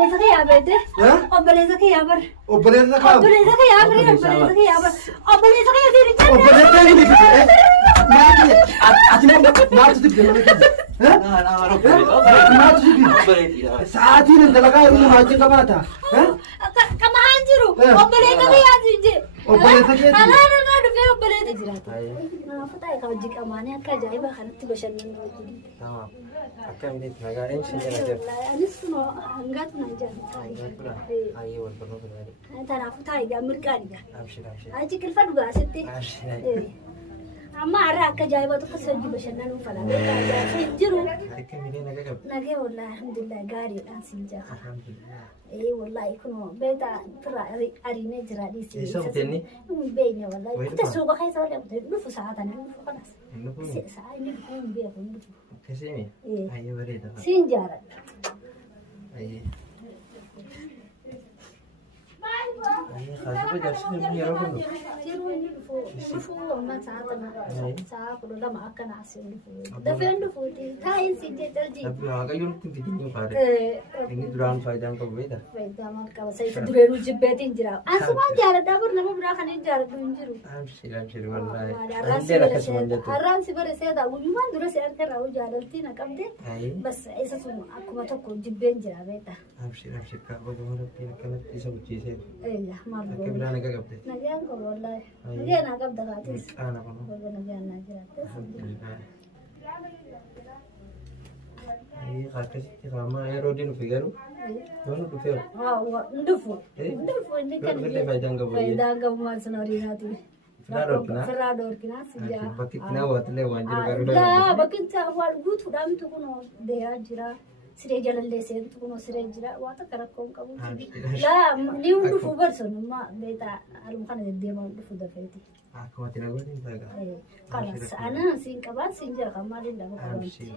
obboleessa kee yaabedde. Obboleessa kee yaabar. Obboleessa kee. Obboleessa kee yaabar. Obboleessa kee yaabar. Obboleessa kee yaabar. Obboleessa kee yaabar. Maatu tibbe mana kee. Maatu tibbe. Sa'aatiin dalagaa inni maajii qabaata. Kamahaan jiru. Obboleessa kee yaabijje. Obboleessa kee. Alaanaa dhufee obboleessa jiraata. Kanaafuu taa'ee kan hojii qamaanii akka ajaa'ibaa kanatti bashannanuu wajjin. Akkamitti nagaa eenyuun jala jiru? Anis kunoo hangaatu na ijaarra. Ayyee wal barnoota gaarii. Kanaafuu taa'ee mirgaadha. Abshir. Achi qilfa dhugaa asitti. Amma har'a akka ajaa'ibaa tokko hojii bashannanuu fala. Jiru. Akkamitti nagaa qabdi? Nagee wallaahi alhamdulillah gaariidhaan siin jira. Alhamdulillah. Wallaahi kunoo beektaa firraa ariinee jira dhiisii. Eessa buteeni? Beekne wallaahi. Kutaa suuqa keessa waliin buteen dhufu sa'aataan dhufu kanas. Sa'a inni dhufu hin beeku hin dhufu. Akkasimi? Ayyee bareeda. Siin jaaladha. Ayyee. Ayyee kaasufa jaarsifni yeroo hundu. Jiru inni dhufu amma sa'a kudha lama akkana asiin dhufu. Dafeen dhufuuti taa'in siin jeetalji. Abbi waaqayyoon itti fidinii faare. Inni duraan faayidaan qabu beekta. Faayidaa maal qaba isa dureenuu jibbeetiin jira. Asumaan jaaladhaa bar nama biraa kan hin jaaladhu hin jiru. Abshir wallaahi. Allee akkasuma jettu. Har'aan si bare seetaa guyyumaan dura si argarraa jaalaltii na qabde. Ayyee. Bas isa sun akkuma tokko jibbeen jira beekta. Abshir kaaboo gama rabbiin akkanatti isa bulchiiseera. Maal Akka biraa nagaa qabde. nagaan kun wallaahi. Nagee naa qabda kaatis. Qaana kun. Nagaan naa jiraatte. Alhamdulillah. Ayyee akkasitti qaamaa yeroo diinu fi garuu yoonu dhufeera. Ndufu. Ndufu inni kan Illee faayidaan qabu. faayidaan qabu maal sana horiinaati. Firraa dhorkinaa. Firraa dhorkinaa si jaa. Bakki itti naawwatillee waan jiru garuu Daa bakki itti awwaal guutuudhaamtu kunoo deeyaa jira. Siree jalallee seentu kunoo siree jira. Waan akka rakkoo hin qabu. Laa ni hundufu barsoon amma beektaa haruma kana deddeemaa hundufu dafeeti. akkumatti nagoonni tagaa. Kanas ana siin qabaan siin jira kan maaliin lafa qabanti.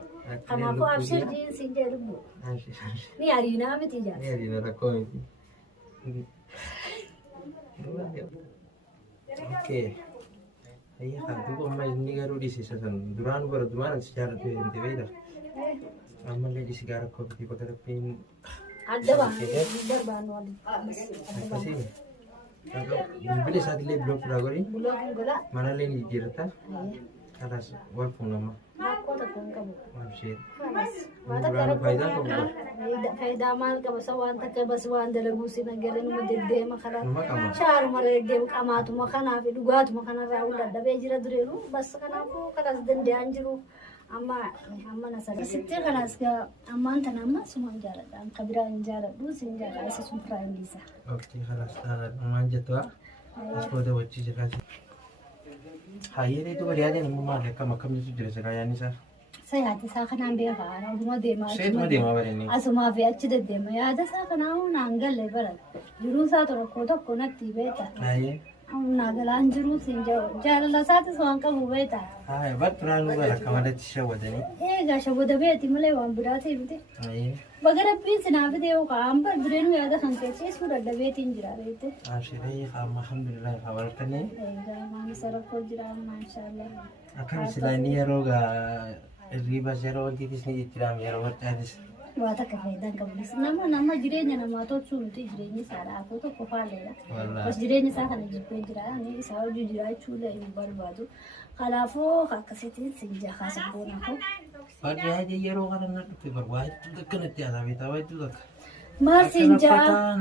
Kanaafuu abshir jiin siin jira lubbu. Ni ariinaa miti jaarsa. Ni ariina rakkoo miti. Okay. Ayya kan duuba amma inni garuu dhiisisa san duraan bara duraan si jaalladhu jedhamte beekta. Ammallee dhisi gaara kooftii bakka rabbiin. Adda baanee darbaan waliin. Akkasii. Bilbila isaatillee biloo fuudhaa godhi. Bulookin godha. Manallee ni jijjiirrata. Kanas wal fuunama. Rakkoo tokko hin qabu. Abshir. Kanas. Duraan faayidaa qabu. Faayidaa maal qaba sa waan takka bas waan dalaguu si nagale numa deddeema karaa. Numa qaba. Shaaruma deddeema qamaatuma kanaa fi dhugaatuma kanarraa hunda dhabee jira dureenu bas kanaafuu kanas danda'an jiru. Amma na sada. Sitti kanas ammaan tana amma sumaan jaaladha. Akka biraa hin jaaladhu siin jaaladha isa sun firaa hin dhiisa. Okay, kanas maan jettu as booda wajjii jira. Hayyee tu bari'aa jedhamu maal akkam jira sagaayaan isaa. Yaada isaa kanaan beekaa aduma deemaa. Seetuma deemaa baranii. Asumaa fi achi deddeema yaada isaa kanaa naan galle bara jiruu isaa tokko natti beeta. Hayyee. Naa galaan jiruu siin jaalala isaatis waan qabu beeta. Hayyee batturaan nu gara kamalatti shawwadanii. Eegaa shawwada beeti malee waan biraati miti. Hayyee. Baga rabbiin sinaaf deemu kaan bar dureenu yaada kan keesseessuu dadhabeetiin jira beete. Abshiree amma alhamdulillah kaawwatanii. Eegaa waan isa rakkoo jira amma inshaallah. Akkam silaa inni yeroo riba yeroo wantiitis ni jijjiirama yeroo wadhaanis. Waa takka faayidaan qabnis nama jireenya namaa tolchuu nuti jireenyi isaa dhaafuu tokko faalleedha. Bas jireenya isaa kana jibbee jira inni isaa hojii jiraachuu hin barbaadu. Kanaafuu akkasitiin sinjaa kaasa boonafuu. Baadiyyaa yeroo kana na dhufe barbaadu akkanatti aadaa beektaa baay'atu takka. Maal sinjaa?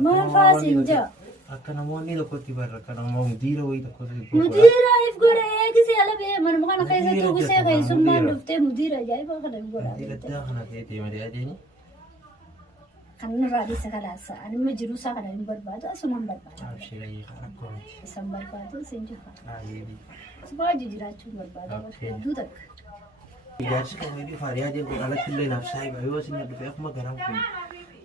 Maal faa sinjaa? Akka namoonni tokkotti barra akka namoota mudiira wayii tokkotti. Mudiira if godha eegisee ala bee manuma kana keessatti uwwisee keessummaan dhuftee mudiira ajaa'iba kana godha. Mudiira addaa kana ta'e deemadee adeemi. Kan nurraa dhiisa kalaasa anima jiruu isaa kana hin barbaadu asumaan barbaada. Abshiree akkoo miti. Isan barbaadu sinjaa. Hayyee. Baay'ee jiraachuu barbaada hedduu takka. Ijaarsi kan wayii faariyaa deemu alatti illee naaf saayiba yoo isin dhufe akkuma garaan kun.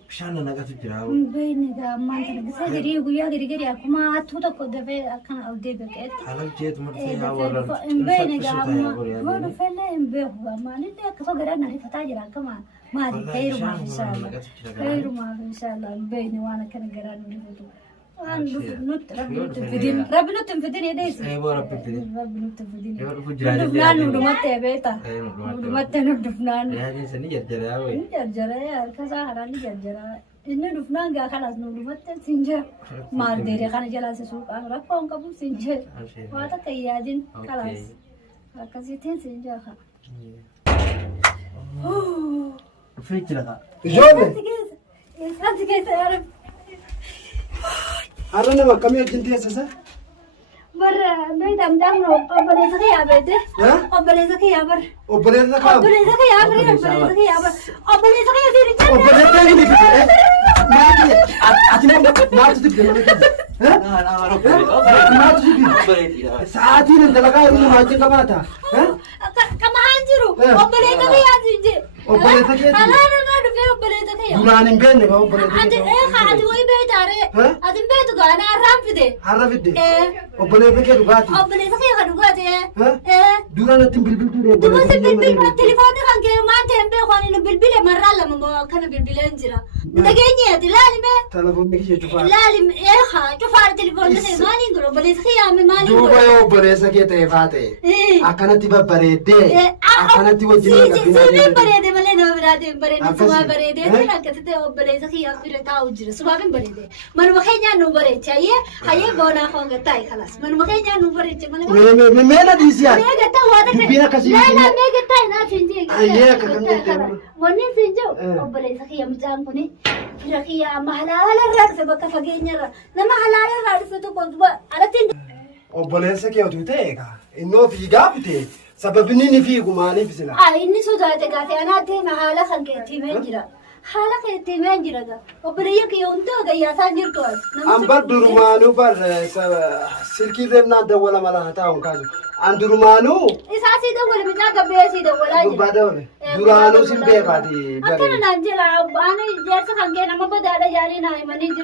Bishaan naqatu jira. Beekni ammaan kana bisaa jirii guyyaa gadi akkuma hattuu tokko dafee akkana abdee beekeetti. Haala jeetu martee yaa warra. Hin beekni amma yoo dhufeellee hin beeku maalillee akkasoo garaa narifataa jira akkama maali heerumaaf inshaallah. Heerumaaf inshaallah hin beekni waan akkana garaa narifutu. ربي نتنفذين يديس ايوه ربي فدين ربي نتنفذين ايوه فجران ندفنان ندمت يا بيتا ندمت ندفنان هذه سنه جرجره قوي جرجرة يا كذا هراني جرجرة إنه دفنان قا خلاص ندمت سنجر مال ديري خان جلاس سوق أنا رفعون كابو سنجر وهذا كيادين خلاص كذيتين سنجر خا فكره Ijoollee أنت كيف تعرف har'a nama akkamii wajjin teessisa? برا بيت أمدامنا أبليزك يا بيت أبليزك يا بر Obboleessa kaa'u. أبليزك يا بر أبليزك يا بر أبليزك يا زين Obboleessa inni fide. Maati ati maaltu dibde mana keessa? Maaltu dibde? Sa'aatiin dalagaa inni wajjin qabaata? كما هنجرو أبليزك يا زين Obboleessa keeti. أنا دفع أبليزك يا Duraan hin beekne kaa obboleessa أنت keeti. إيه خالد وين بيت أري أنت بيت قانا أرام في ده Har'a fidde. إيه Obboleessa kee dhugaati. أبليزك يا خدوقات إيه Duraan ittiin bilbiltuu تبص بالبيل التليفون كان كي ما تهم بيخوان إنه بالبيل مرة لما كان بالبيل انجرا دقيني هذي لازم Telefoonni kishee cufaa. لازم إيه خا شوف على التليفون ده ما نقول أبليزك يا أمي ما Duuba نقول yoo obboleessa kee ta'e faate. إيه Akkanatti babbareeddee. Akkanatti wajjin سيبين بريدة ملنا برادة بريدة Akkasi. سما بريدة فينا كتير أبليزك يا أخي تاو جرا سما بين بريدة من مخينا نوبرة شيء هاي بونا خون قطعي خلاص من مخينا نوبرة شيء من Meena dhiisiyaa. ميجا تا وادا Dubbiin akkasii لا miti. لا ميجا تا نا سنجي Ayyee akka kanneen ta'e. وني سنجو أبليزك يا مجان كوني فرقي يا محلال الرقص بكا فقيني نما حلال الرقص تو كنت على تين Obboleessa kee utuu ta'e egaa innoo fiigaa bite sababni inni fiigu maaliif sila? inni sodaate gaate anaa deema haala kan keetti meen jira haala keetti meen jira ga obboleeyya kiyya hundaa gayyaasaa jirtu as An bar durumaanuu bar silkii reebnaan dawwala mala haa taa'uun kaasu. An durumaanuu isaa sii dawwala micaa gabbee sii dawwalaa gubbaa jira dawwale. Duraanuu sin beekaati akkana bare. naan jira ani jaarsa kan kee nama badaadha jaarii naa himanii jira